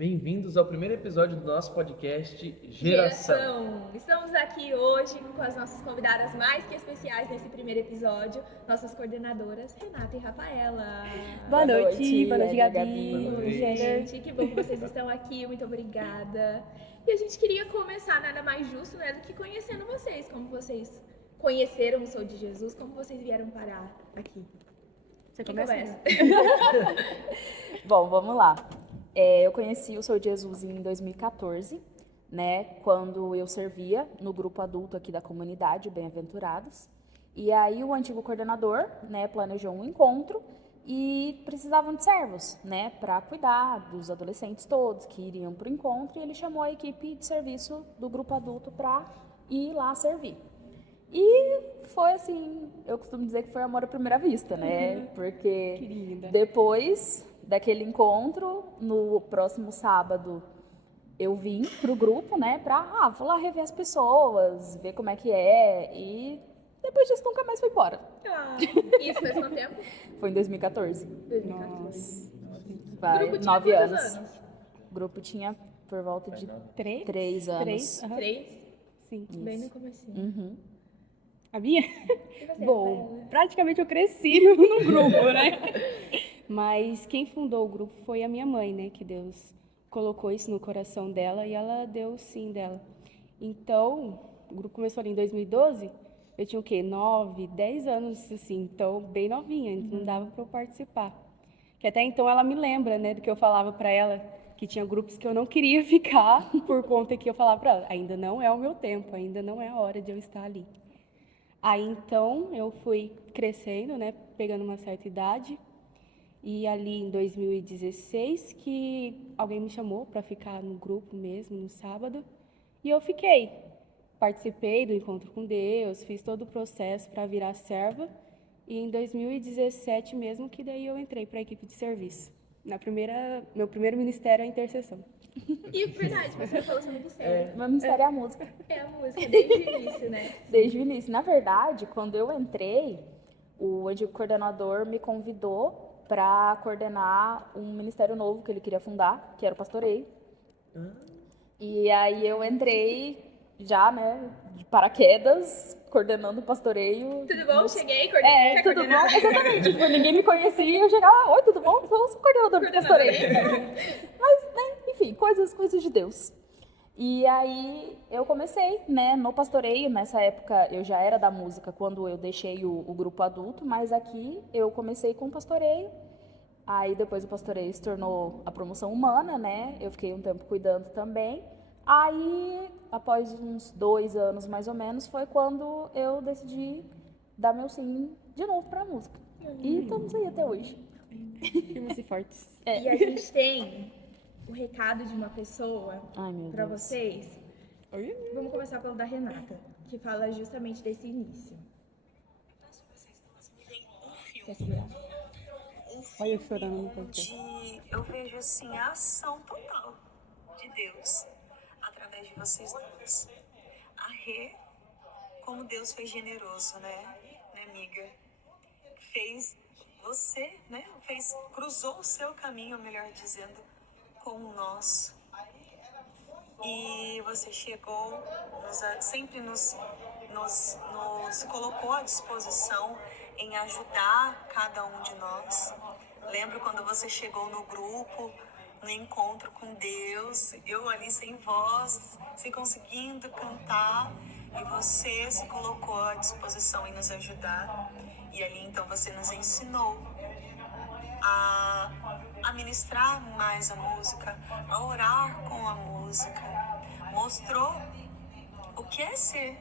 Bem-vindos ao primeiro episódio do nosso podcast Geração. Estamos aqui hoje com as nossas convidadas mais que especiais nesse primeiro episódio, nossas coordenadoras Renata e Rafaela. Boa noite, Gabi. Boa noite. Gente, que bom que vocês estão aqui, muito obrigada. E a gente queria começar nada mais justo, né, do que conhecendo vocês, como vocês conheceram o Sou de Jesus, como vocês vieram parar aqui. Você Quem começa? Bom, vamos lá. Eu conheci o Sou de Jesus em 2014, né, quando eu servia no grupo adulto aqui da comunidade, Bem-Aventurados. E aí o antigo coordenador, né, planejou um encontro e precisavam de servos, né, para cuidar dos adolescentes todos que iriam para o encontro. E ele chamou a equipe de serviço do grupo adulto para ir lá servir. E foi assim, eu costumo dizer que foi amor à primeira vista, né? Porque depois daquele encontro, no próximo sábado, eu vim pro grupo, né? Vou lá rever as pessoas, ver como é que é. E depois disso nunca mais fui embora. Isso faz quanto tempo? Foi em 2014. 2014. Vai, O grupo tinha 9 quantos anos. O grupo tinha por volta de Três? 3 anos. Três? Aham. 3? Sim. Bem no comecinho. Uhum. A minha? E você, Bom, Rafaela? praticamente eu cresci no grupo, né? Mas quem fundou o grupo foi a minha mãe, né? Que Deus colocou isso no coração dela e ela deu o sim dela. Então, o grupo começou ali em 2012, eu tinha o quê? 9, 10 anos, assim, então bem novinha, então não dava para eu participar. Que até então ela me lembra, né, do que eu falava para ela, que tinha grupos que eu não queria ficar por conta que eu falava para ela, ainda não é o meu tempo, ainda não é a hora de eu estar ali. Aí então eu fui crescendo, né, pegando uma certa idade, e ali em 2016 que alguém me chamou para ficar no grupo mesmo, no sábado, e eu fiquei. Participei do encontro com Deus, fiz todo o processo para virar serva, e em 2017 mesmo que daí eu entrei para a equipe de serviço. Meu primeiro ministério é a intercessão. E verdade, você falou sobre ministério. Meu ministério é a música. É a música desde o início, né? Desde o início. Na verdade, quando eu entrei, o antigo coordenador me convidou para coordenar um ministério novo que ele queria fundar, que era o pastoreio. E aí eu entrei já, né, de paraquedas, coordenando o pastoreio. Tudo bom? Cheguei, coordenei. Quer Tudo bom? coordenar? Exatamente. Tipo, ninguém me conhecia, eu chegava, oi, tudo bom? Eu sou coordenador do pastoreio. Mas, né, enfim, coisas de Deus. E aí eu comecei, né, no pastoreio. Nessa época eu já era da música quando eu deixei o grupo adulto, mas aqui eu comecei com o pastoreio. Aí depois o pastoreio se tornou a promoção humana, né? Eu fiquei um tempo cuidando também. Aí, após uns 2 anos mais ou menos, foi quando eu decidi dar meu sim de novo pra música. E estamos aí até hoje. Firmes e fortes. E a gente tem o recado de uma pessoa Ai, meu pra Deus. vocês. Vamos começar pelo da Renata, que fala justamente desse início. Quer segurar? Olha eu chorando no podcast. Eu vejo assim a ação total de Deus através de vocês duas. A Rê, como Deus foi generoso, né, amiga? Fez você, né? Cruzou o seu caminho, melhor dizendo, com o nosso. E você chegou, sempre nos colocou à disposição em ajudar cada um de nós. Lembro quando você chegou no grupo, no encontro com Deus, eu ali sem voz, sem conseguindo cantar, e você se colocou à disposição em nos ajudar. E ali então você nos ensinou a ministrar mais a música, a orar com a música. Mostrou o que é ser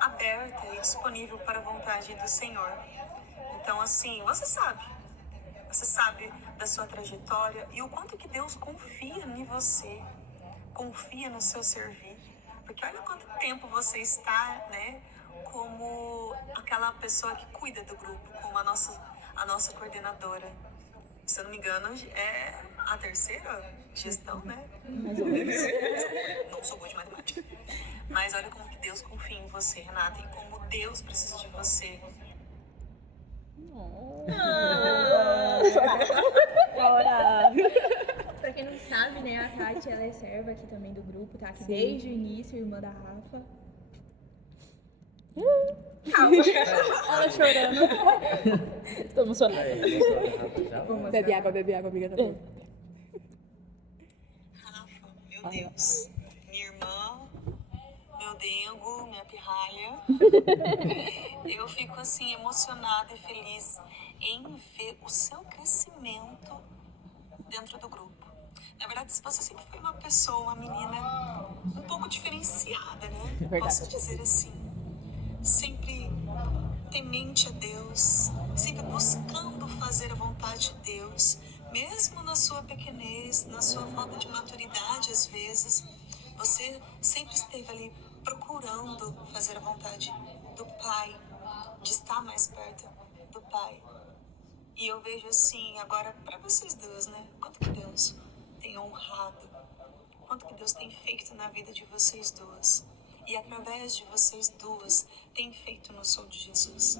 aberta e disponível para a vontade do Senhor. Então, assim, você sabe da sua trajetória e o quanto que Deus confia em você, confia no seu servir. Porque olha quanto tempo você está, né, como aquela pessoa que cuida do grupo, como a nossa coordenadora. Se eu não me engano, é a terceira gestão, né? Mais ou menos. Não sou boa de matemática. Mas olha como que Deus confia em você, Renata, e como Deus precisa de você. Bora! Pra quem não sabe, né, a Tati, ela é serva aqui também do grupo, tá aqui Sim. desde o início, irmã da Rafa. Calma. Ela chorando. Estou emocionada. Aí, gostou da Rafa já? Bebe água, amiga. Tá bom. Rafa, meu Deus. Minha irmã, meu dengo, minha pirralha. Eu fico assim emocionada e feliz em ver o seu crescimento dentro do grupo. Na verdade, você sempre foi uma pessoa, uma menina um pouco diferenciada, né? Verdade. Posso dizer assim. Sempre temente a Deus, sempre buscando fazer a vontade de Deus, mesmo na sua pequenez, na sua falta de maturidade às vezes, você sempre esteve ali procurando fazer a vontade do Pai, de estar mais perto do Pai. E eu vejo assim, agora para vocês duas, né? Quanto que Deus tem honrado, quanto que Deus tem feito na vida de vocês duas. E através de vocês duas, tem feito no Sou de Jesus.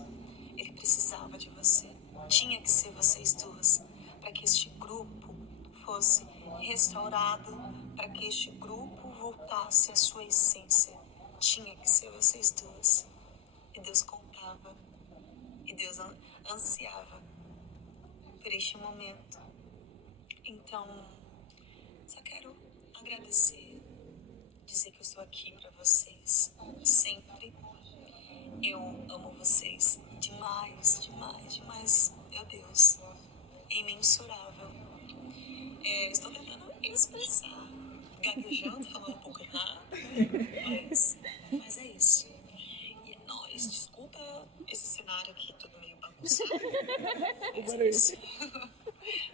Ele precisava de você. Tinha que ser vocês duas. Para que este grupo fosse restaurado. Para que este grupo voltasse à sua essência. Tinha que ser vocês duas. E Deus contava. E Deus ansiava por este momento. Então, só quero agradecer. Dizer que eu estou aqui para vocês sempre. Eu amo vocês demais, demais, demais. Meu Deus, é imensurável. Estou tentando expressar, gaguejando, falando um pouco errado, mas é isso. E é nóis. Desculpa esse cenário aqui todo meio bagunçado. Mas é isso.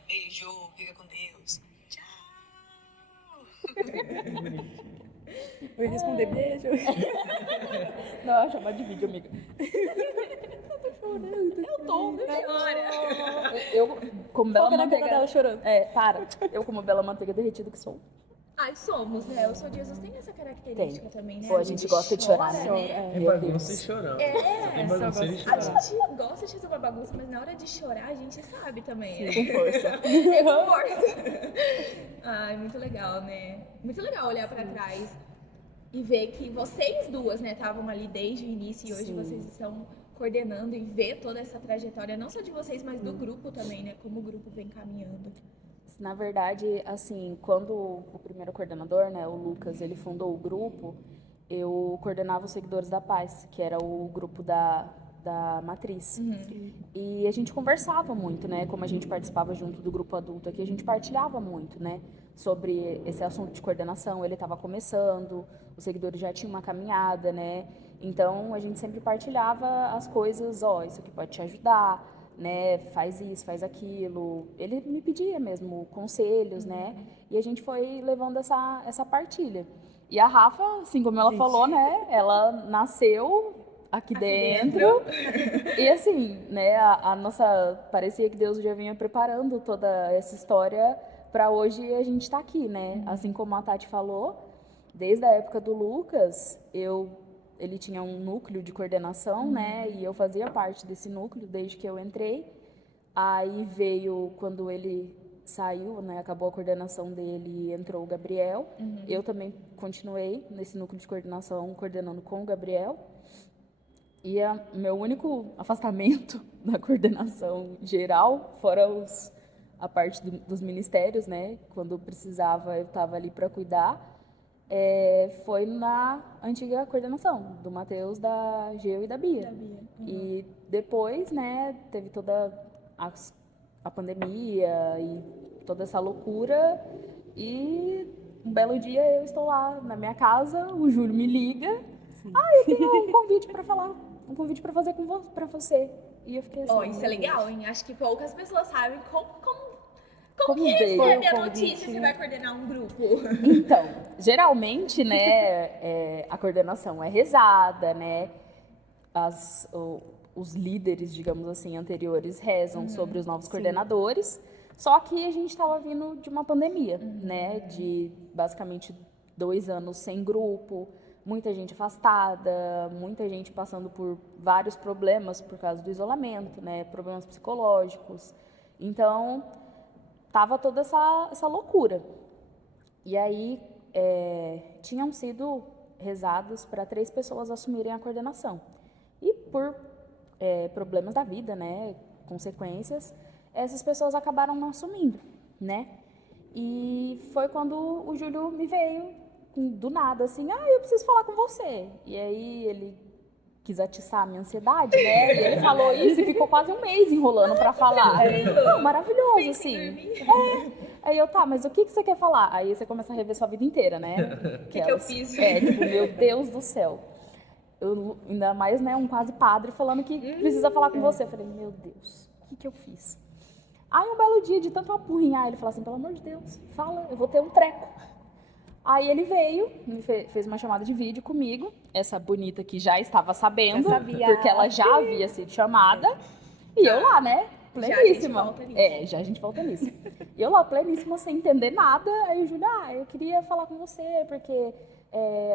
Beijo, fica com Deus. Tchau. Eu ia responder beijo. Não, chamar de vídeo, amiga. Eu, como bela Foca na cara manteiga... dela chorando. Para. Eu, como bela manteiga derretida que sou. Ai, somos, né? O Sou de Jesus tem essa característica também, né? Pô, a gente gosta de chorar, né? né? É bagunça e chorando. Só tem bagunça e A chorando. gente gosta de fazer uma bagunça, mas na hora de chorar a gente sabe também, né? Com força. É com força. Ai, muito legal, né? Muito legal olhar pra trás e ver que vocês duas, né, estavam ali desde o início e hoje Sim. vocês estão coordenando e ver toda essa trajetória, não só de vocês, mas do grupo também, né? Como o grupo vem caminhando. Na verdade, assim, quando o primeiro coordenador, né, o Lucas, ele fundou o grupo, eu coordenava os Seguidores da Paz, que era o grupo da Matriz. E a gente conversava muito, né, como a gente participava junto do grupo adulto aqui, a gente partilhava muito, né, sobre esse assunto de coordenação. Ele estava começando, os seguidores já tinham uma caminhada, né, então a gente sempre partilhava as coisas, isso aqui pode te ajudar, né, faz isso, faz aquilo. Ele me pedia mesmo conselhos, né, e a gente foi levando essa partilha. E a Rafa, assim como ela falou, né, ela nasceu aqui dentro. E assim, né, a nossa, parecia que Deus já vinha preparando toda essa história para hoje a gente estar aqui, né, assim como a Tati falou, desde a época do Lucas, ele tinha um núcleo de coordenação, né? E eu fazia parte desse núcleo desde que eu entrei. Aí veio, quando ele saiu, né? Acabou a coordenação dele e entrou o Gabriel. Eu também continuei nesse núcleo de coordenação, coordenando com o Gabriel. E meu único afastamento da coordenação geral, fora a parte dos ministérios, né? Quando precisava, eu estava ali para cuidar. Foi na antiga coordenação do Matheus, da Geu e da Bia. E depois, né, teve toda a pandemia e toda essa loucura. E um belo dia eu estou lá na minha casa, o Júlio me liga. Eu tenho um convite para falar, um convite para fazer para você. E eu fiquei assim. Isso é legal, hein? Acho que poucas pessoas sabem como Como que veio recebe o a convite, notícia se vai coordenar um grupo. Então, geralmente, né, a coordenação é rezada, né, os líderes, digamos assim, anteriores rezam sobre os novos coordenadores, só que a gente estava vindo de uma pandemia, né, de basicamente 2 anos sem grupo, muita gente afastada, muita gente passando por vários problemas por causa do isolamento, né, problemas psicológicos. Então, tava toda essa loucura. E aí, tinham sido rezados para 3 pessoas assumirem a coordenação. E por problemas da vida, né, consequências, essas pessoas acabaram não assumindo, né? E foi quando o Júlio me veio, do nada, assim, eu preciso falar com você. E aí ele quis atiçar a minha ansiedade, né? E ele falou isso e ficou quase um mês enrolando para falar. Não, maravilhoso, assim. Aí eu, mas o que você quer falar? Aí você começa a rever sua vida inteira, né? O que eu fiz? Tipo, meu Deus do céu. Eu, ainda mais, né, um quase padre falando que precisa falar com você. Eu falei, meu Deus, o que eu fiz? Aí um belo dia, de tanto apurrinhar, ele falou assim, pelo amor de Deus, fala, eu vou ter um treco. Aí ele veio, fez uma chamada de vídeo comigo, essa bonita que já estava sabendo, Já sabia. porque ela já havia sido chamada, e eu lá, né, pleníssima. Já a gente volta nisso. E eu lá, pleníssima, sem entender nada, aí o Júlio, eu queria falar com você, porque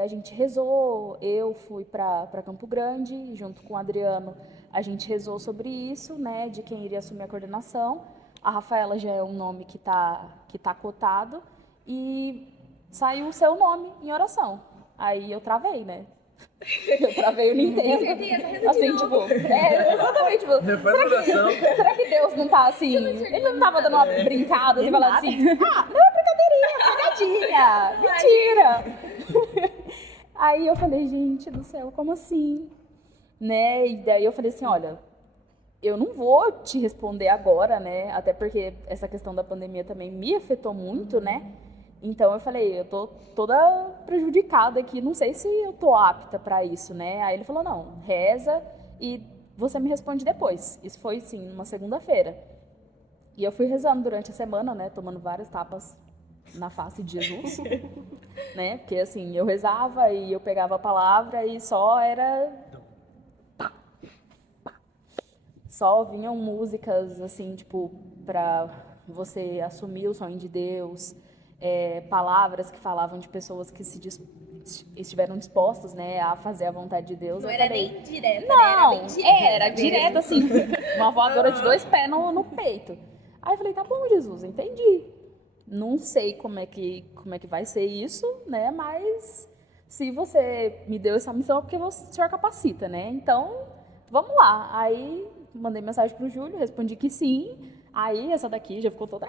a gente rezou, eu fui para Campo Grande, junto com o Adriano, a gente rezou sobre isso, né, de quem iria assumir a coordenação. A Rafaela já é um nome que tá cotado, e saiu o seu nome em oração. Aí eu travei, né? Eu travei o Nintendo. Assim, tipo, exatamente. Tipo, será que Deus não tá assim? Ele não tava dando uma brincada, assim, falando assim, não é brincadeirinha, pegadinha, mentira. Aí eu falei, gente do céu, como assim? Né? E daí eu falei assim, olha, eu não vou te responder agora, né? Até porque essa questão da pandemia também me afetou muito, né? Então eu falei, eu tô toda prejudicada aqui, não sei se eu tô apta para isso, né? Aí ele falou, não, reza e você me responde depois. Isso foi, sim, numa segunda-feira. E eu fui rezando durante a semana, né? Tomando várias tapas na face de Jesus, né? Porque assim, eu rezava e eu pegava a palavra e só era... Só vinham músicas, assim, tipo, para você assumir o sonho de Deus, palavras que falavam de pessoas que estiveram dispostas, né, a fazer a vontade de Deus. Não eu era falei, nem direta, não, né? Era bem direta. era direto, assim, uma voadora de 2 pés no peito. Aí eu falei, tá bom, Jesus, entendi. Não sei como é que vai ser isso, né, mas se você me deu essa missão é porque o senhor capacita, né, então vamos lá. Aí mandei mensagem pro Júlio, respondi que sim. Aí essa daqui já ficou toda...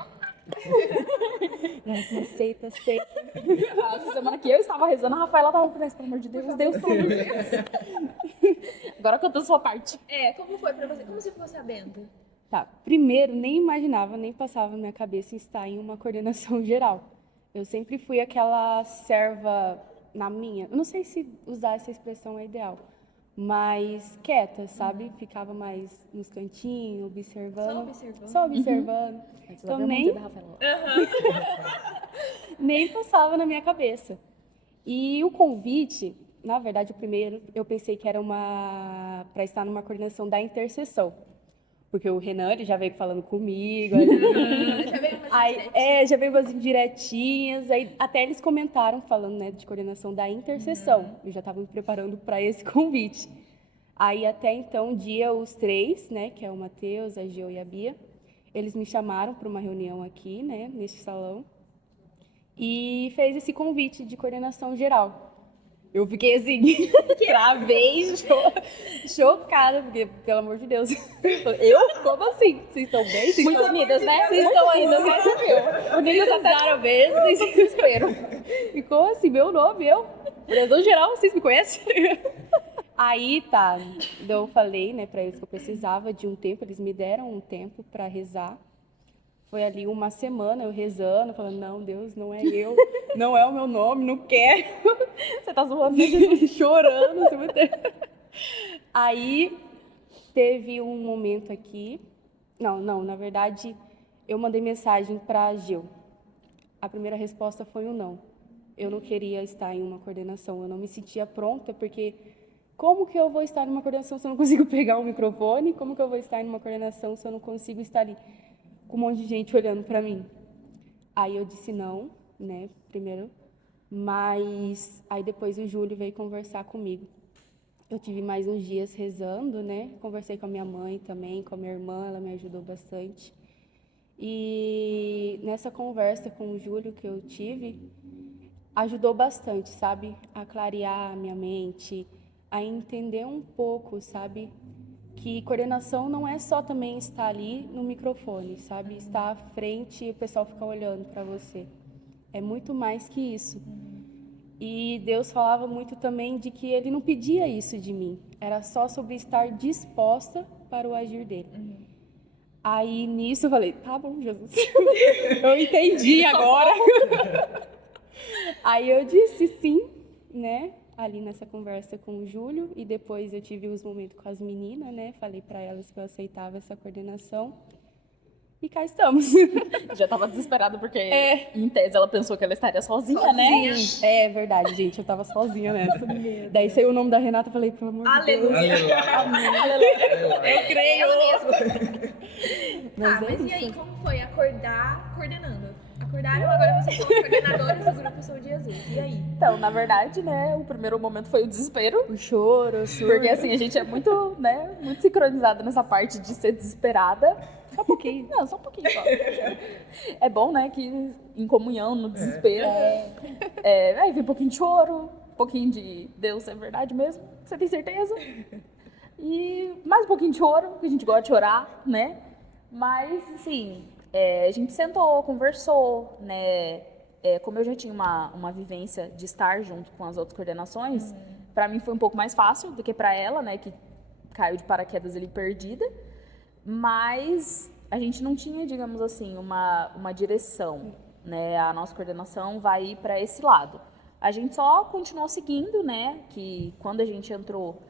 Aceita. Essa semana que eu estava rezando, a Rafaela tava pensando, pelo amor de Deus, pelo amor de Deus. Agora conta a sua parte. Como foi pra você? Como você ficou sabendo? Tá, primeiro, nem imaginava, nem passava na minha cabeça estar em uma coordenação geral. Eu sempre fui aquela serva na minha, eu não sei se usar essa expressão é ideal, mas quieta, sabe? Ficava mais nos cantinhos, observando. Só observando. Então nem passava na minha cabeça. E o convite, na verdade, o primeiro, eu pensei que era para estar numa coordenação da intercessão. Porque o Renan, ele já veio falando comigo. Já veio umas indiretinhas. Já veio umas indiretinhas. Aí até eles comentaram, falando, né, de coordenação da intercessão. Eu já estava me preparando para esse convite. Aí até então, os 3, né, que é o Matheus, a Geo e a Bia, eles me chamaram para uma reunião aqui, né, nesse salão. E fez esse convite de coordenação geral. Eu fiquei assim, travei, chocada, porque, pelo amor de Deus. Como assim? Vocês estão bem? Muito unidas, né? Vocês estão ainda, você viu? Unidas até mesmo, sem desespero. Ficou assim, meu nome, coordenação geral, vocês me conhecem? Aí, tá, eu falei, né, pra eles que eu precisava de um tempo, eles me deram um tempo pra rezar. Foi ali uma semana eu rezando, falando, não, Deus, não é eu, não é o meu nome, não quero. Você tá zoando, chorando. Aí teve um momento aqui, não, na verdade, eu mandei mensagem pra Gil. A primeira resposta foi um não. Eu não queria estar em uma coordenação, eu não me sentia pronta, porque como que eu vou estar numa coordenação se eu não consigo pegar um microfone? Como que eu vou estar numa coordenação se eu não consigo estar ali com um monte de gente olhando para mim? Aí eu disse não, né, primeiro, mas aí depois o Júlio veio conversar comigo. Eu tive mais uns dias rezando, né, conversei com a minha mãe também, com a minha irmã, ela me ajudou bastante. E nessa conversa com o Júlio que eu tive, ajudou bastante, sabe? A clarear a minha mente, a entender um pouco, sabe? Que coordenação não é só também estar ali no microfone, sabe? Estar à frente e o pessoal ficar olhando para você. É muito mais que isso. E Deus falava muito também de que Ele não pedia isso de mim. Era só sobre estar disposta para o agir dele. Aí nisso eu falei, tá bom, Jesus. Eu entendi agora. Aí eu disse sim, né? Ali nessa conversa com o Júlio. E depois eu tive os momentos com as meninas, né? Falei para elas que eu aceitava essa coordenação. E cá estamos. Já tava desesperada porque, em tese, ela pensou que ela estaria sozinha, né? É verdade, gente. Eu tava sozinha nessa. Daí saiu o nome da Renata e falei, pelo amor de Deus. Aleluia. Eu creio. Ela mesma. Mas é Mas e isso. aí, como foi acordar coordenando? Acordaram, agora vocês são as coordenadoras do grupo Sou de Jesus. E aí? Então, na verdade, né, o primeiro momento foi o desespero. O choro, o surto. Porque, assim, a gente é muito, né, muito sincronizada nessa parte de ser desesperada. Só um pouquinho. Não, só um pouquinho só. É bom, né, que em comunhão, no desespero, aí vem um pouquinho de choro, um pouquinho de Deus, é verdade mesmo? Você tem certeza? E mais um pouquinho de choro, porque a gente gosta de chorar, né? Mas, assim, a gente sentou, conversou, né? Como eu já tinha uma vivência de estar junto com as outras coordenações, pra mim foi um pouco mais fácil do que pra ela, né? Que caiu de paraquedas ali perdida. Mas a gente não tinha, digamos assim, uma direção, né? A nossa coordenação vai ir para esse lado. A gente só continuou seguindo, né? Que quando a gente entrou,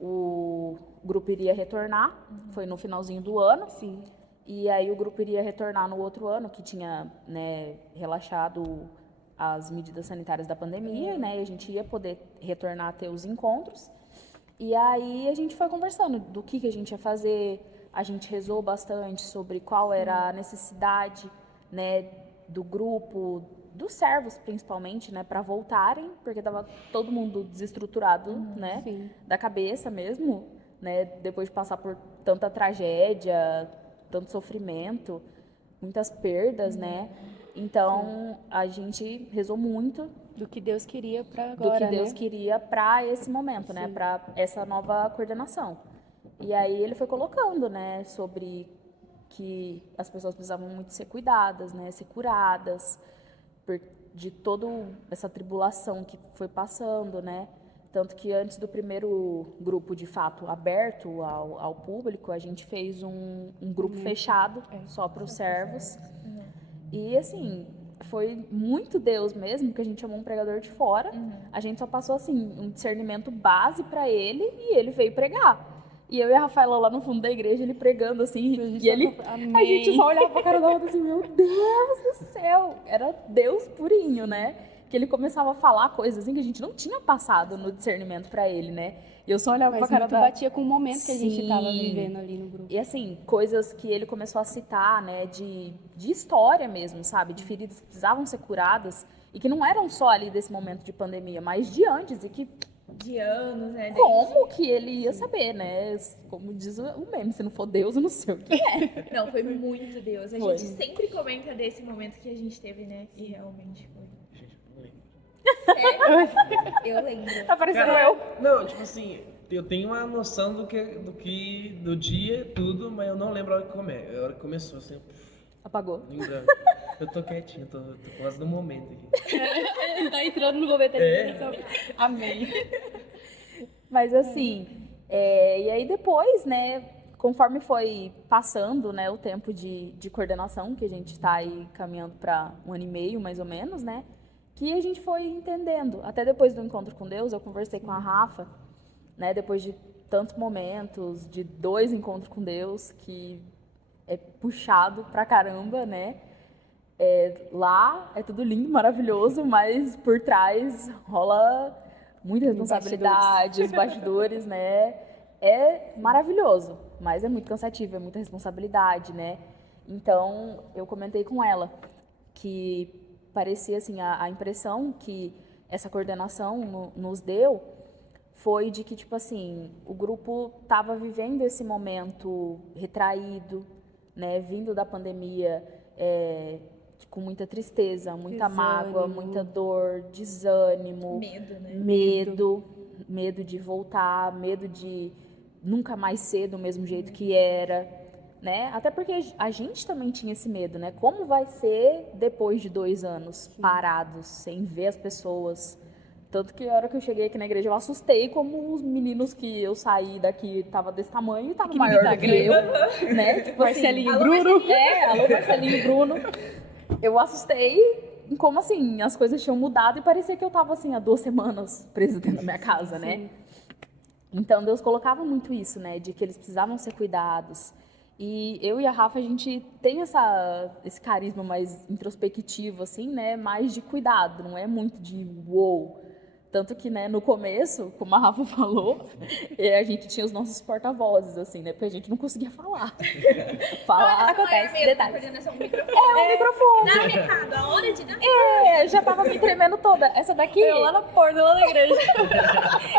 o grupo iria retornar, foi no finalzinho do ano. Sim. E aí o grupo iria retornar no outro ano, que tinha, né, relaxado as medidas sanitárias da pandemia, né? E a gente ia poder retornar a ter os encontros. E aí a gente foi conversando do que a gente ia fazer. A gente rezou bastante sobre qual era a necessidade, né, do grupo, dos servos principalmente, né, para voltarem, porque estava todo mundo desestruturado, né, Sim. da cabeça mesmo, né, depois de passar por tanta tragédia, tanto sofrimento, muitas perdas, né. Então a gente rezou muito Do que Deus queria para do agora, que Deus né? queria para esse momento, né, Sim. para essa nova coordenação. E aí ele foi colocando, né, sobre que as pessoas precisavam muito ser cuidadas, né, ser curadas de toda essa tribulação que foi passando, né. Tanto que antes do primeiro grupo, de fato, aberto ao público, a gente fez um grupo fechado só para os servos. E, assim, foi muito Deus mesmo, que a gente chamou um pregador de fora. A gente só passou, assim, um discernimento base para ele e ele veio pregar. E eu e a Rafaela lá no fundo da igreja, ele pregando, assim, e ele... A gente só olhava pra cara da outra assim, meu Deus do céu! Era Deus purinho, né? Que ele começava a falar coisas, assim, que a gente não tinha passado no discernimento pra ele, né? E eu só olhava Mas pra cara muito da... batia com o momento que a gente estava Sim. vivendo ali no grupo. E assim, coisas que ele começou a citar, né, de história mesmo, sabe? De feridas que precisavam ser curadas e que não eram só ali desse momento de pandemia, mas de antes e que De anos, né? como que ele ia saber, né? Como diz o meme, se não for Deus, eu não sei o que é. Não, foi muito Deus. A Foi. gente sempre comenta desse momento que a gente teve, né? E realmente foi. Gente, não lembro. Sério? Eu lembro. Tá parecendo Cara, eu. Não, tipo assim, eu tenho uma noção do dia, tudo, mas eu não lembro a hora que a hora que começou, assim, Apagou. lembrando. Eu tô quietinho, tô quase no momento aqui. Ele tá entrando no momento Amém. Mas assim, e aí depois, né, conforme foi passando, né, o tempo de coordenação, que a gente tá aí caminhando para 1 ano e meio, mais ou menos, né, que a gente foi entendendo. Até depois do encontro com Deus, eu conversei com a Rafa, né, depois de tantos momentos, de 2 encontros com Deus, que é puxado pra caramba, né, lá é tudo lindo, maravilhoso, mas por trás rola muita responsabilidade, os bastidores, né? É maravilhoso, mas é muito cansativo, é muita responsabilidade, né? Então, eu comentei com ela que parecia, assim, a impressão que essa coordenação nos deu foi de que, tipo assim, o grupo estava vivendo esse momento retraído, né? Vindo da pandemia, com muita tristeza, muita mágoa, Desânimo. muita dor, desânimo, Medo, né? medo de voltar, medo de nunca mais ser do mesmo jeito que era, né? Até porque a gente também tinha esse medo, né? Como vai ser depois de 2 anos parados, sem ver as pessoas? Tanto que a hora que eu cheguei aqui na igreja, eu assustei como os meninos que eu saí daqui tava desse tamanho e tava maior do que eu, né? Tipo Marcelinho assim, e Bruno. alô Marcelinho e Bruno. Eu assustei em como assim, as coisas tinham mudado e parecia que eu tava assim há 2 semanas presa dentro da minha casa, né? Então Deus colocava muito isso, né? De que eles precisavam ser cuidados. E eu e a Rafa, a gente tem esse carisma mais introspectivo, assim, né? Mais de cuidado, não é muito de uou. Tanto que, né, no começo, como a Rafa falou, a gente tinha os nossos porta-vozes, assim, né? Porque a gente não conseguia falar. Falar. Acontece, Maior medo da detalhes. coordenação do microfone. O microfone. Dá recado, a hora de dar Já tava me tremendo toda. Essa daqui. Eu lá na porta, lá na igreja.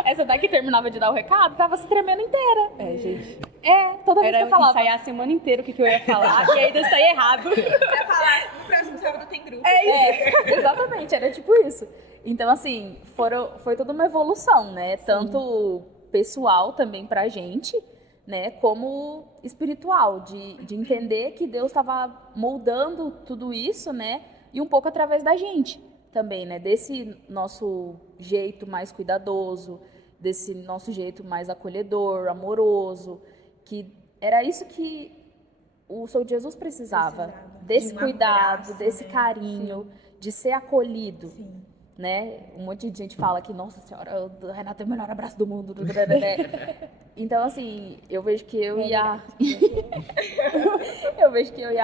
Essa daqui terminava de dar o recado, tava se tremendo inteira. Gente. Toda vez Era que eu falava. ensaiar a semana inteira o que eu ia falar e ainda sair errado. pra falar, no próximo sábado tem grupo. Exatamente, era tipo isso. Então, assim, foi toda uma evolução, né? Tanto pessoal também pra gente, né? Como espiritual, de entender que Deus estava moldando tudo isso, né? E um pouco através da gente também, né? Desse nosso jeito mais cuidadoso, desse nosso jeito mais acolhedor, amoroso, que era isso que o Sou de Jesus precisava. Desse De um cuidado, abraço, desse né? carinho, de ser acolhido. Sim. Né? Um monte de gente fala que, nossa senhora, o Renato é o melhor abraço do mundo. Então, assim, eu vejo que eu e a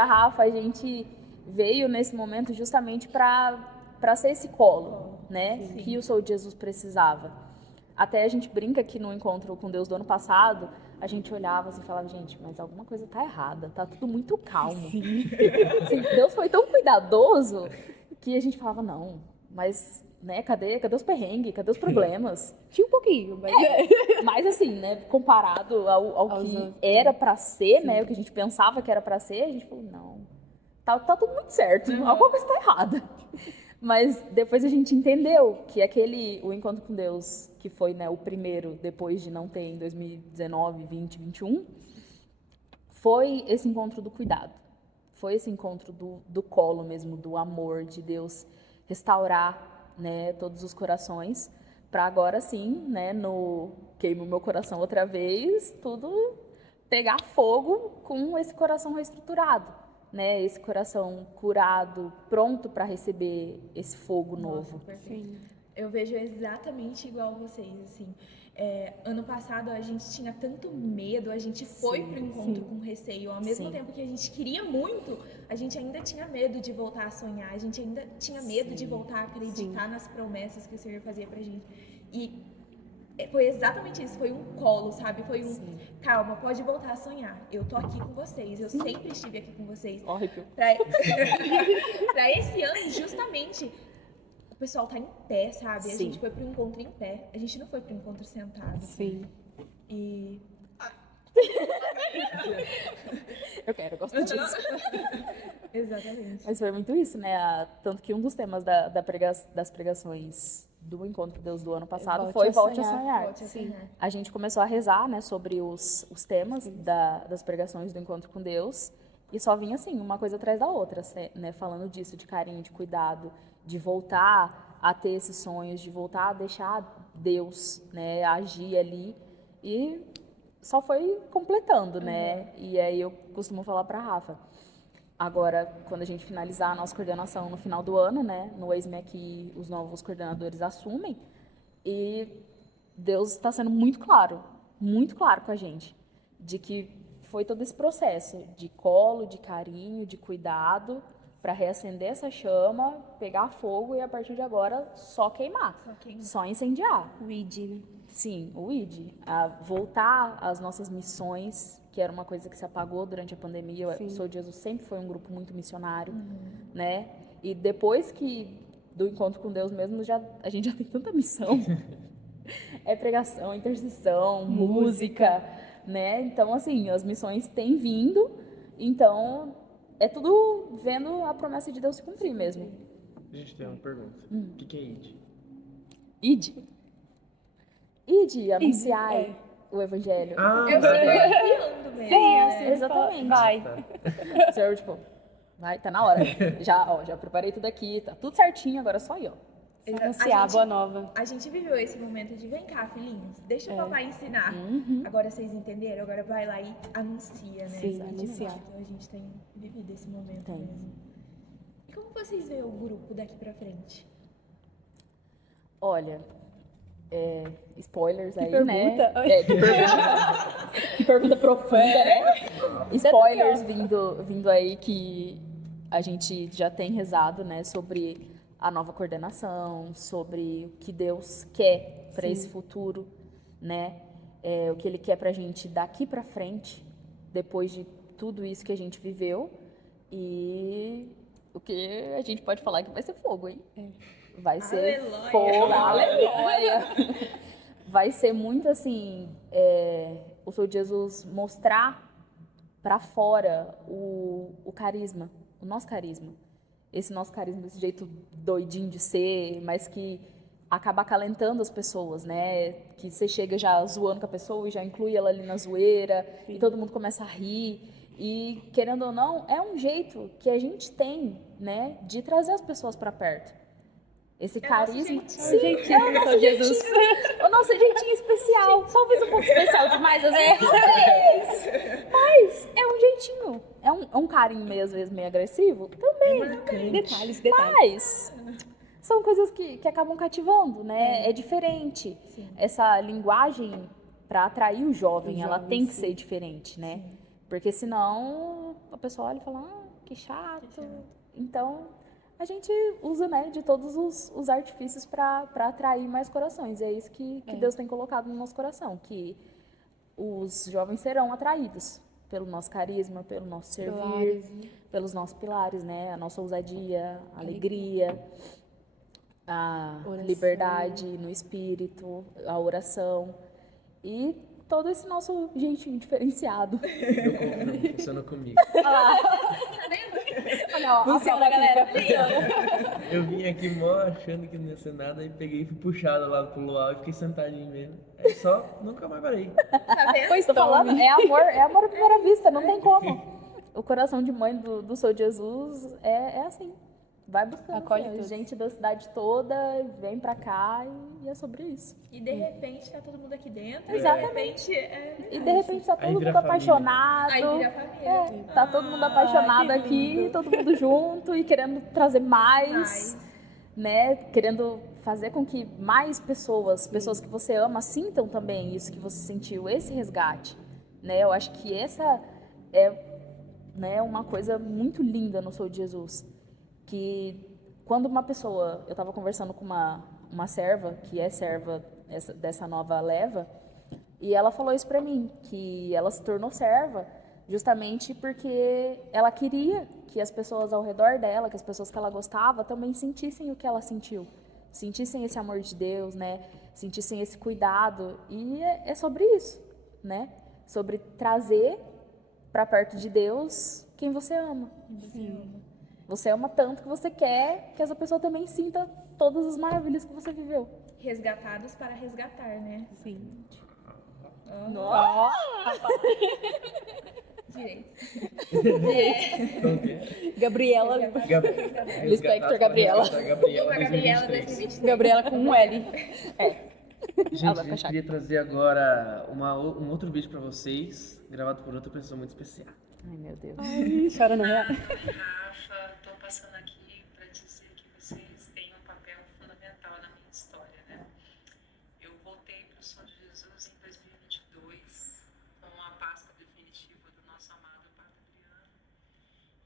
Rafa, a gente veio nesse momento justamente para ser esse colo, né? Que o Sou de Jesus precisava. Até a gente brinca que no encontro com Deus do ano passado, a gente olhava assim e falava, gente, mas alguma coisa tá errada, tá tudo muito calmo. Assim, Deus foi tão cuidadoso que a gente falava, não, mas, né, cadê os perrengues, cadê os problemas? Tinha um pouquinho, mas... Mas assim, né, comparado ao que outros, era pra ser, né, o que a gente pensava que era pra ser, a gente falou, não, tá tudo muito certo, alguma coisa tá errada. Mas depois a gente entendeu que o encontro com Deus, que foi, né, o primeiro, depois de não ter em 2019, 20, 21, foi esse encontro do cuidado. Foi esse encontro do colo mesmo, do amor de Deus restaurar, né, todos os corações, para agora sim, né, no queima o meu coração outra vez, tudo pegar fogo com esse coração reestruturado. Né, esse coração curado, pronto para receber esse fogo novo. Perfeito. Eu vejo exatamente igual vocês, assim. Ano passado a gente tinha tanto medo, a gente foi pro encontro com receio. Ao mesmo tempo que a gente queria muito, a gente ainda tinha medo de voltar a sonhar, a gente ainda tinha medo de voltar a acreditar nas promessas que o Senhor fazia pra gente. E foi exatamente isso, foi um colo, sabe? Foi um, calma, pode voltar a sonhar. Eu tô aqui com vocês, eu sempre estive aqui com vocês. Horrível. Pra esse ano, justamente, o pessoal tá em pé, sabe? A gente foi pro encontro em pé, a gente não foi pro encontro sentado. Sim. E... Eu gosto disso. Exatamente. Mas foi muito isso, né? Tanto que um dos temas das pregações do Encontro com Deus do ano passado foi Volte a Sonhar. Volte a sonhar. A gente começou a rezar, né, sobre os temas das pregações do Encontro com Deus e só vinha assim, uma coisa atrás da outra, né, falando disso, de carinho, de cuidado, de voltar a ter esses sonhos, de voltar a deixar Deus, né, agir ali e só foi completando, né? E aí eu costumo falar para Rafa, agora, quando a gente finalizar a nossa coordenação no final do ano, né, no ESMEC os novos coordenadores assumem, e Deus está sendo muito claro com a gente, de que foi todo esse processo de colo, de carinho, de cuidado, para reacender essa chama, pegar fogo e a partir de agora só queimar, só incendiar. O ID, né? Sim, o ID. A voltar às nossas missões, que era uma coisa que se apagou durante a pandemia. O Sou de Jesus sempre foi um grupo muito missionário, né? E depois do encontro com Deus mesmo, a gente já tem tanta missão. É pregação, intercessão, música, né? Então, assim, as missões têm vindo Então, é tudo vendo a promessa de Deus se cumprir mesmo. A gente tem uma pergunta. O que é ID? Ide. Ide, anunciai o evangelho. Eu sigo enviando mesmo. Sim, exatamente. Vai. O Senhor, tipo, vai, tá na hora. Já preparei tudo aqui, tá tudo certinho, agora é só ir, ó. Anunciar a boa nova. A gente viveu esse momento de vem cá, filhinhos, deixa o papai ensinar. Agora vocês entenderam? Agora vai lá e anuncia, né? Sim, Exatamente. anunciar. Então a gente tem vivido esse momento Tem. mesmo. E como vocês veem o grupo daqui pra frente? Olha, spoilers aí, pergunta? né? Que pergunta profunda, né? Spoilers vindo aí que a gente já tem rezado, né? Sobre a nova coordenação, sobre o que Deus quer para esse futuro, né? O que Ele quer pra gente daqui pra frente, depois de tudo isso que a gente viveu. E o que a gente pode falar é que vai ser fogo, hein? Vai ser Aleluia. fogo, aleluia! Vai ser muito assim, o Senhor Jesus mostrar pra fora o carisma, o nosso carisma. Esse nosso carisma, esse jeito doidinho de ser, mas que acaba acalentando as pessoas, né? Que você chega já zoando com a pessoa e já inclui ela ali na zoeira, e todo mundo começa a rir. E, querendo ou não, é um jeito que a gente tem, né? De trazer as pessoas pra perto. Esse carisma. Sim, é o nosso Jesus. jeitinho. O nosso jeitinho especial. Talvez um pouco especial demais, às vezes. Mas é um jeitinho. É um carinho meio, às vezes, meio agressivo. Também. Detalhes. Mas são coisas que acabam cativando, né? É diferente. Sim. Essa linguagem, para atrair o jovem, ela jovem, tem que sim. ser diferente, né? Porque senão a pessoa olha e fala, que chato. Então, a gente usa, né, de todos os artifícios para atrair mais corações. E é isso que Deus tem colocado no nosso coração, que os jovens serão atraídos pelo nosso carisma, pelo nosso servir, Pilares, né? pelos nossos pilares, né? A nossa ousadia, a alegria, a Oração. liberdade no espírito, a oração e todo esse nosso jeitinho diferenciado. Eu confirmo, funciona comigo. Funciona, galera. Eu vim aqui mó achando que não ia ser nada e peguei e fui puxado lá pro luau e fiquei sentadinho mesmo. Aí só, nunca mais parei. Tá vendo? Pois tô falando, é amor à primeira vista, não tem como. O coração de mãe do Senhor Jesus é assim. Vai buscando Acolhe assim, todos. gente da cidade toda, vem pra cá e é sobre isso. E de repente tá todo mundo aqui dentro. Exatamente. E de repente E de repente tá Aí todo vira mundo família. apaixonado. aí vira família. Tá todo mundo apaixonado que aqui, lindo. todo mundo junto e querendo trazer mais, Mas né? Querendo fazer com que mais pessoas que você ama, sintam também isso que você sentiu, esse resgate, né? Eu acho que essa é, né, uma coisa muito linda no Sou de Jesus, que quando uma pessoa, eu estava conversando com uma serva, que é serva dessa nova leva, e ela falou isso pra mim, que ela se tornou serva justamente porque ela queria que as pessoas ao redor dela, que as pessoas que ela gostava, também sentissem o que ela sentiu. Sentissem esse amor de Deus, né? Sentissem esse cuidado. E é sobre isso, né? Sobre trazer para perto de Deus quem você ama. Você ama tanto que você quer que essa pessoa também sinta todas as maravilhas que você viveu. resgatados para resgatar, né? Sim. Direito. Como que é? Gabriela. Lispector Gabriela. Gabriela Uma Gabriela 2023. 2023. Gabriela com um L. Gente, Ela a vai gente ficar queria trazer agora um outro vídeo pra vocês, gravado por outra pessoa muito especial. Ai, meu Deus. Chora no real. Rafa, tô passando aqui para dizer que vocês têm um papel fundamental na minha história, né? Eu voltei para o Som de Jesus em 2022, com a Páscoa definitiva do nosso amado Padre Adriano.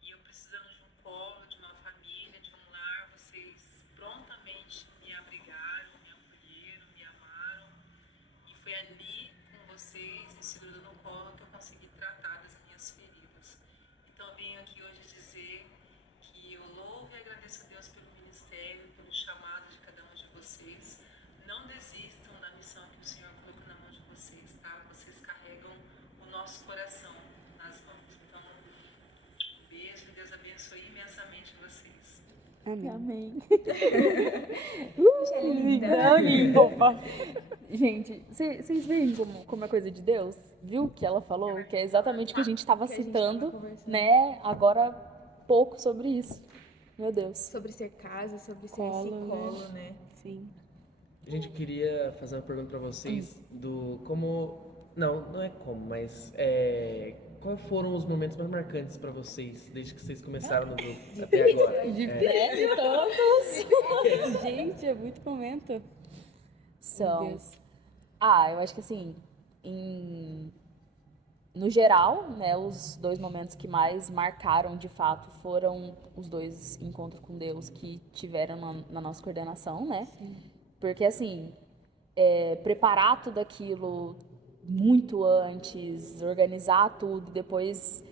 E eu precisando de um colo, de uma família, de um lar, vocês prontamente me abrigaram, me acolheram, me amaram. E foi ali com vocês, me segurando no colo, que eu consegui tratar das minhas feridas. Então eu venho aqui hoje dizer que eu louvo e agradeço a Deus pelo ministério, pelo chamado de cada um de vocês. Não desistam da missão que o Senhor colocou na mão de vocês, tá? Vocês carregam o nosso coração nas mãos. Então, Deus abençoe imensamente vocês. Amém. Amém. Michelle linda. Amém. Opa. Gente, vocês veem como é coisa de Deus? Viu o que ela falou? Que é exatamente o que a gente estava citando, né? Agora, pouco sobre isso. Meu Deus. Sobre ser casa, sobre ser Colo, psicólogo, né? Sim. A gente queria fazer uma pergunta pra vocês do como. Não é como, mas quais foram os momentos mais marcantes pra vocês desde que vocês começaram no grupo até agora? Difícil tantos. Gente, é muito momento. Meu São. Deus. Eu acho que assim, no geral, né, os 2 momentos que mais marcaram de fato foram os 2 encontros com Deus que tiveram na nossa coordenação, né? Porque assim, preparar tudo aquilo muito antes, organizar tudo, depois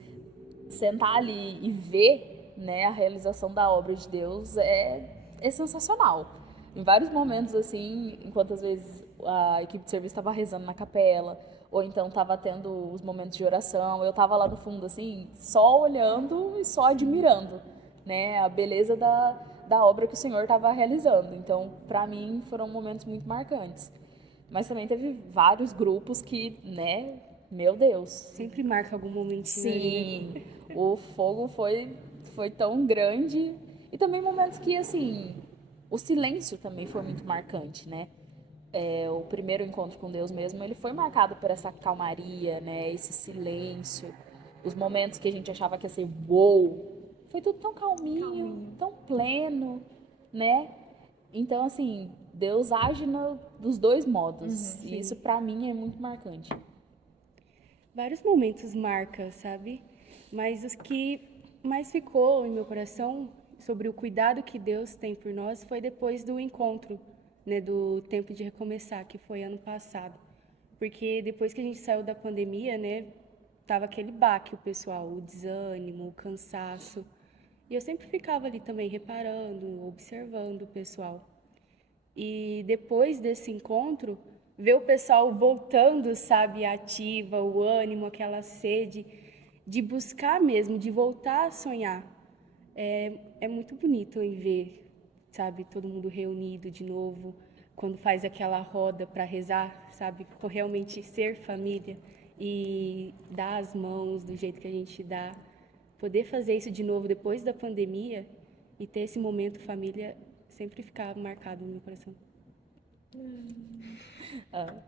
sentar ali e ver, né, a realização da obra de Deus é sensacional. Em vários momentos, assim, enquanto às vezes a equipe de serviço estava rezando na capela, ou então estava tendo os momentos de oração, eu estava lá no fundo, assim, só olhando e só admirando, né, a beleza da obra que o Senhor estava realizando. Então, para mim, foram momentos muito marcantes. Mas também teve vários grupos que, né, meu Deus. Sempre marca algum momentinho. Sim, o fogo foi tão grande. E também momentos que, assim, o silêncio também foi muito marcante, né? O primeiro encontro com Deus mesmo, ele foi marcado por essa calmaria, né? Esse silêncio. Os momentos que a gente achava que ia ser uou, foi tudo tão calminho, tão pleno, né? Então, assim, Deus age dos 2 modos. E isso, pra mim, é muito marcante. Vários momentos marca, sabe? Mas os que mais ficou em meu coração sobre o cuidado que Deus tem por nós foi depois do encontro, né, do tempo de recomeçar, que foi ano passado. Porque depois que a gente saiu da pandemia, né, tava aquele baque, o pessoal, o desânimo, o cansaço. E eu sempre ficava ali também reparando, observando o pessoal. E depois desse encontro, ver o pessoal voltando, sabe, ativa, o ânimo, aquela sede de buscar mesmo, de voltar a sonhar. É muito bonito em ver, sabe, todo mundo reunido de novo, quando faz aquela roda para rezar, sabe, por realmente ser família e dar as mãos do jeito que a gente dá. Poder fazer isso de novo depois da pandemia e ter esse momento família sempre ficar marcado no meu coração.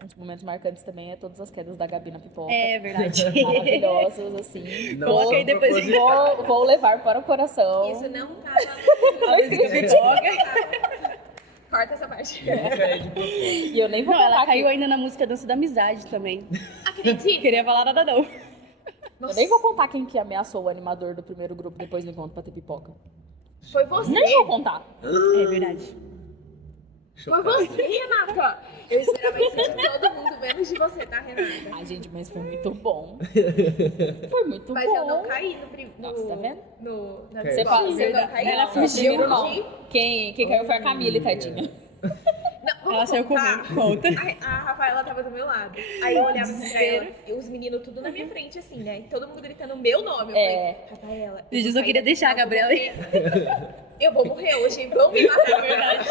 Uns momentos marcantes também é todas as quedas da Gabi na pipoca. É verdade. Maravilhosas, assim. Não Coloca só aí depois em proposital. Vou levar para o coração. Isso não tava. A música de pipoca. Corta essa parte. Nunca é de propósito. E eu nem vou Não, ela contar caiu ainda na música Dança da Amizade também. Acredita? Queria falar nada não. Eu nem vou contar quem que ameaçou o animador do primeiro grupo depois do encontro pra ter pipoca. Foi você. Nem vou contar. É verdade. Foi você, Renata. Eu esperava isso de todo mundo, menos de você, tá, Renata? Ai, gente, mas foi muito bom. Foi muito Mas bom. eu não caí no. Nossa, tá vendo? Na Você descola. fala- Você não caiu? Ela fugiu, Eu não. fugi. Quem caiu foi a Camille, tadinha. Não, vamos Ela saiu contar. comendo. Conta. A Rafaela tava do meu lado. Aí eu olhava assim pra ela, e os meninos tudo na minha frente, assim, né? E todo mundo gritando o meu nome. Eu falei, Rafaela. Eu só queria deixar a Gabriela aí. Eu vou morrer hoje, vão me matar, verdade.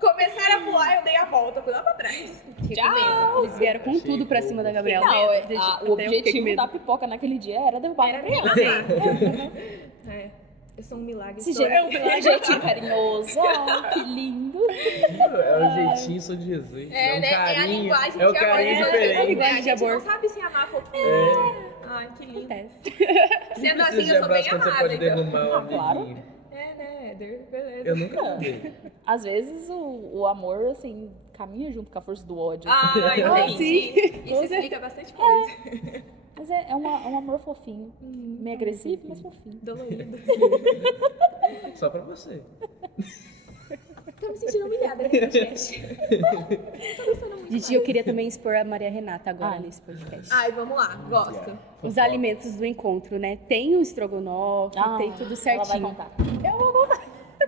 Começaram a pular, eu dei a volta, fui lá pra trás. Fiquei com medo. Eles vieram com tudo pra cima da Gabriela. Não, Até o eu fiquei com objetivo medo. da pipoca naquele dia era derrubar a Era me Gabriela. matar. É. Eu sou um milagre. Esse sou- jeitinho carinhoso. Ai, que lindo. É o jeitinho sou de Jesus. É, um né? carinho. É a linguagem é o de carinho amor. diferente. A linguagem gente de amor. não sabe se amar fofinho. Ai, que lindo. Acontece. Sendo Não assim, precisa de eu sou bem abraço quando você amada, pode então. derrubar um Ah, claro. amiguinho. É, né, Éder? Beleza. Eu nunca dei. Às vezes o amor, assim, caminha junto com a força do ódio. assim. Ah, entendi. sim. Isso explica bastante coisa. Mas é um amor fofinho. Meio agressivo, mas fofinho. Dolorido. Só pra você. Tô me sentindo humilhada nesse podcast. Tô gostando muito. Gente, eu queria também expor a Maria Renata agora Ai. nesse podcast. Ai, vamos lá. Gosto. Os alimentos do encontro, né? Tem o estrogonofe, tem tudo Ela vai certinho. contar.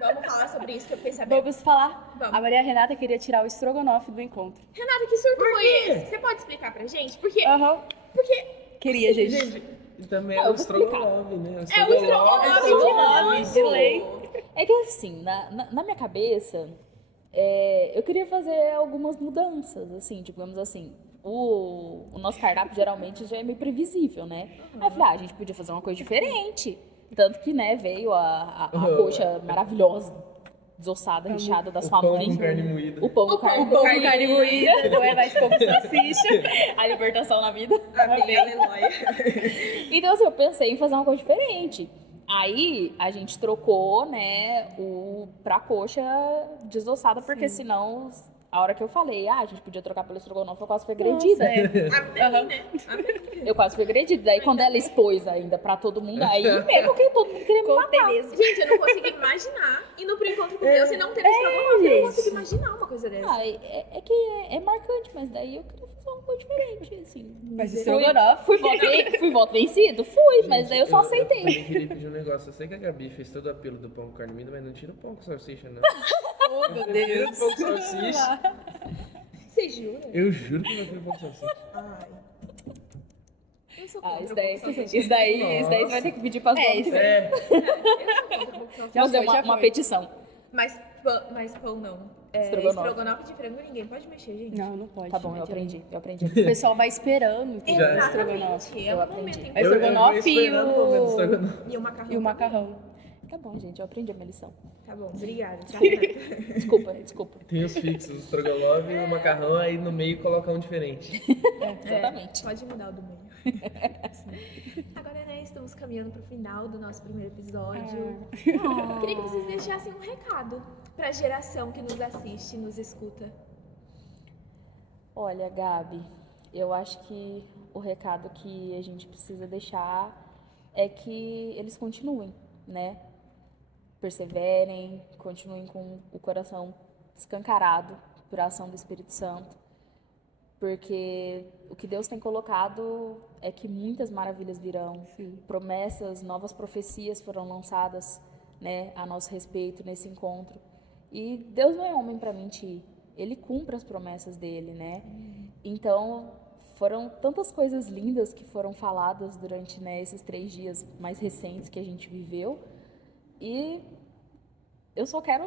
Vamos falar sobre isso que eu fiquei sabendo. Vamos falar. Vamos. A Maria Renata queria tirar o estrogonofe do encontro. Renata, que surto foi esse? Você pode explicar pra gente? Porque Aham. Porque Queria, gente. Gente, E também Não, é eu o vou explicar. estrogonofe, né? É o estrogonofe de lei. É que assim, na minha cabeça, eu queria fazer algumas mudanças, assim, digamos assim. O nosso cardápio geralmente já é meio previsível, né? Aí eu falei, a gente podia fazer uma coisa diferente. Tanto que, né, veio a coxa maravilhosa, desossada, recheada da O sua pão mãe. com carne moída. O pão com carne Carne moída, não é mais pão com salsicha. A libertação na vida. Amém, aleluia. Então, assim, eu pensei em fazer uma coisa diferente. Aí, a gente trocou, né, pra coxa desossada, porque senão, a hora que eu falei, a gente podia trocar pelo estrogonofe, eu quase fui agredida. Amém, né? Amém. Eu quase fui agredida. Daí, quando ela expôs ainda pra todo mundo, aí mesmo que todo mundo queria me matar. Gente, eu não consigo imaginar indo pro encontro com Deus e não ter estrogonofe. Eu não consigo imaginar uma coisa dessa. Ah, é que é marcante, mas daí eu queria fazer uma coisa diferente, assim. Mas Fui- estrogonofe. Fui voto vencido? Fui, mas Gente, daí eu só Eu aceitei. também queria pedir um negócio. Eu sei que a Gabi fez todo o apelo do pão com carne moída, mas não tira o pão com salsicha, não. Oh, meu Tira o pão com salsicha. Você jura? Eu juro que não prefiro pão com salsicha. Ai. Eu sou Ah, contra isso o daí, pão com salsicha. isso daí você vai ter que pedir para É, as isso É, Eu sou contra o pão com salsicha. fazer foi, já uma foi. petição. Mas pão não. Estrogonofe. Estrogonofe de frango ninguém pode mexer, gente. Não, não pode. Tá bom, né, eu Diana? aprendi. O pessoal vai esperando o estrogonofe. Exatamente. É Eu um aprendi. momento Aí importante. estrogonofe vou esperando o momento do estrogonofe. E o macarrão. e o macarrão. Tá bom, gente, eu aprendi a minha lição. Tá bom, obrigada. Tá? Desculpa. Tem os fixos, o estrogonofe e o macarrão, aí no meio coloca um diferente. Exatamente. Pode mudar o do meio. Agora, né, estamos caminhando pro final do nosso primeiro episódio. Queria que vocês deixassem um recado pra geração que nos assiste, nos escuta. Olha, Gabi, eu acho que o recado que a gente precisa deixar é que eles continuem, né? Perseverem, continuem com o coração escancarado por ação do Espírito Santo, porque o que Deus tem colocado é que muitas maravilhas virão, Sim. promessas, novas profecias foram lançadas, né, a nosso respeito nesse encontro. E Deus não é homem para mentir, Ele cumpre as promessas dele, né? Então, foram tantas coisas lindas que foram faladas durante, né, esses 3 dias mais recentes que a gente viveu. E eu só quero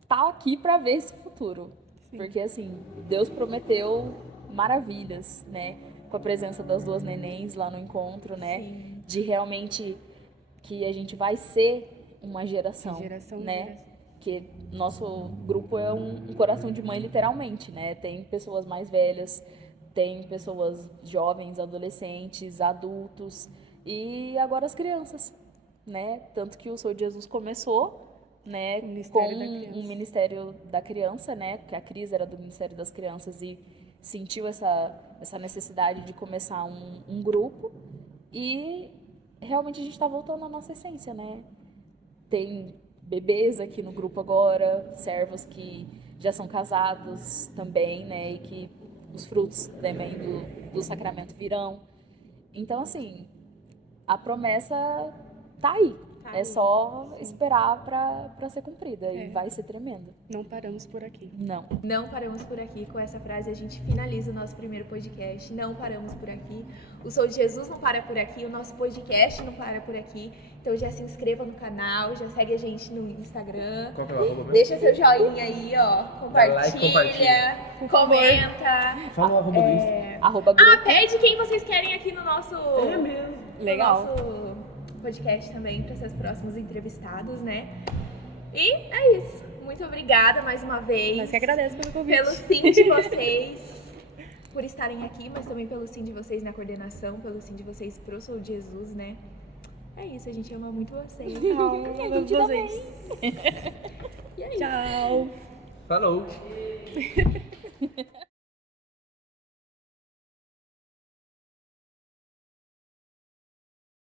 estar aqui para ver esse futuro. Porque, assim, Deus prometeu maravilhas, né? Com a presença das 2 nenéns lá no encontro, né? Sim. De realmente que a gente vai ser uma geração, Geração, né? geração. Que nosso grupo é um coração de mãe, literalmente, né? Tem pessoas mais velhas, tem pessoas jovens, adolescentes, adultos e agora as crianças, né? Tanto que o Sou de Jesus começou, né, Ministério com da Criança. um Ministério da Criança, né? Que a Cris era do Ministério das Crianças e sentiu essa necessidade de começar um grupo e realmente a gente está voltando à nossa essência, né? Tem bebês aqui no grupo agora, servos que já são casados também, né? E que os frutos também do sacramento virão. Então, assim, a promessa tá aí. Tá É aí. só esperar para ser cumprida e É. vai ser tremendo. Não paramos por aqui. Não. Não paramos por aqui. Com essa frase a gente finaliza o nosso primeiro podcast. Não paramos por aqui. O Sou de Jesus não para por aqui. O nosso podcast não para por aqui. Então já se inscreva no canal, já segue a gente no Instagram. Qual que é o arroba mesmo? Deixa seu joinha aí, ó. like, Compartilha, comenta. Fala o arroba do Insta. Arroba grupo. Ah, pede quem vocês querem aqui no nosso, Legal. no nosso podcast também, para seus próximos entrevistados, né? E é isso. Muito obrigada mais uma vez. Mas que agradeço pelo convite. Pelo sim de vocês, por estarem aqui, mas também pelo sim de vocês na coordenação, pelo sim de vocês pro Sou de Jesus, né? É isso, a gente ama muito vocês. Amamos vocês. E é isso. Tchau. Falou!